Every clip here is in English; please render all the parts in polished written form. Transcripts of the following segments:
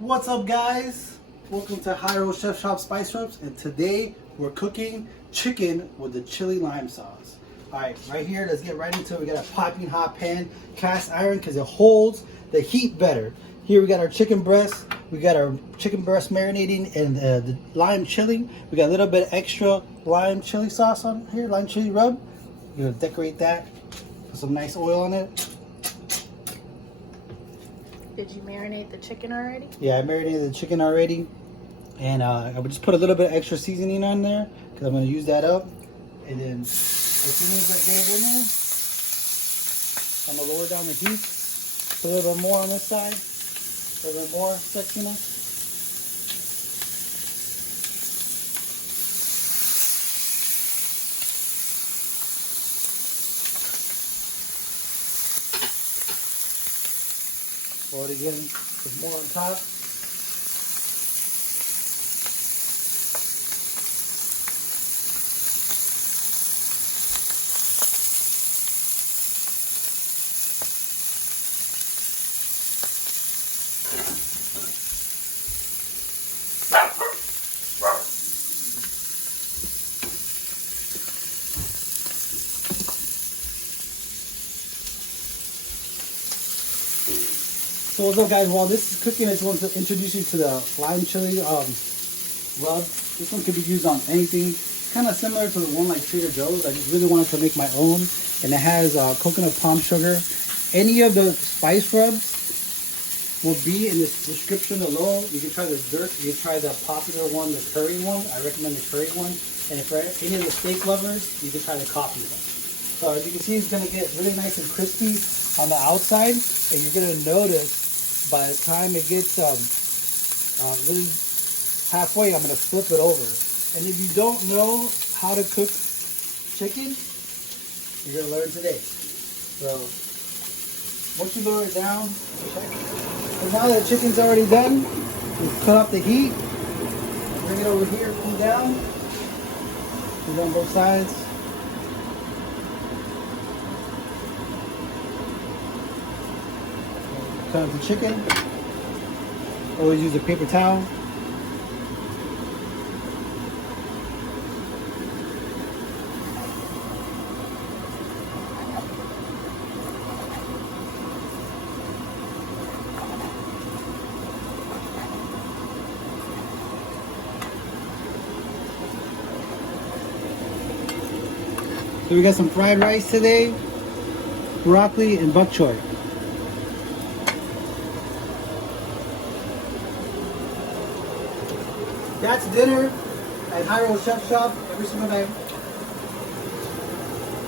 What's up, guys? Welcome to Hyro Chef Shop Spice Rubs, and today we're cooking chicken with the chili lime sauce. Alright, right here, let's get right into it. We got a piping hot pan, cast iron, because it holds the heat better. Here we got our chicken breast. We got our chicken breast marinating in the lime chili. We got a little bit extra lime chili sauce on here, lime chili rub. We're gonna decorate that, put some nice oil on it. Did you marinate the chicken already? Yeah, I marinated the chicken already. And I would just put a little bit extra seasoning on there because I'm going to use that up. And then as soon as I get it in there, I'm going to lower down the heat. Put a little bit more on this side. A little bit more sexiness. Pour it again, put more on top. So what's up, guys? While this is cooking, I just wanted to introduce you to the lime chili rub. This one could be used on anything. Kind of similar to the one like Trader Joe's. I just really wanted to make my own. And it has coconut palm sugar. Any of the spice rubs will be in the description below. You can try the dirt. You can try the popular one, the curry one. I recommend the curry one. And if for any of the steak lovers, you can try the coffee one. So as you can see, it's going to get really nice and crispy on the outside. And you're going to notice by the time it gets really halfway, I'm going to flip it over. And if you don't know how to cook chicken, you're going to learn today. So once you lower it down, check. So now that the chicken's already done, we cut off the heat. Bring it over here, cool down. Cool down both sides. Cut up the chicken. Always use a paper towel. So we got some fried rice today, broccoli, and bok choy. That's dinner at Hyro Chef Shop every single night.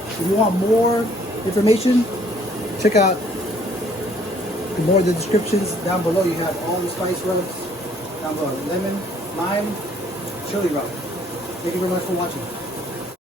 If you want more information, check out more of the descriptions down below. You have all the spice rubs down below. Lemon, lime, chili rub. Thank you very much for watching.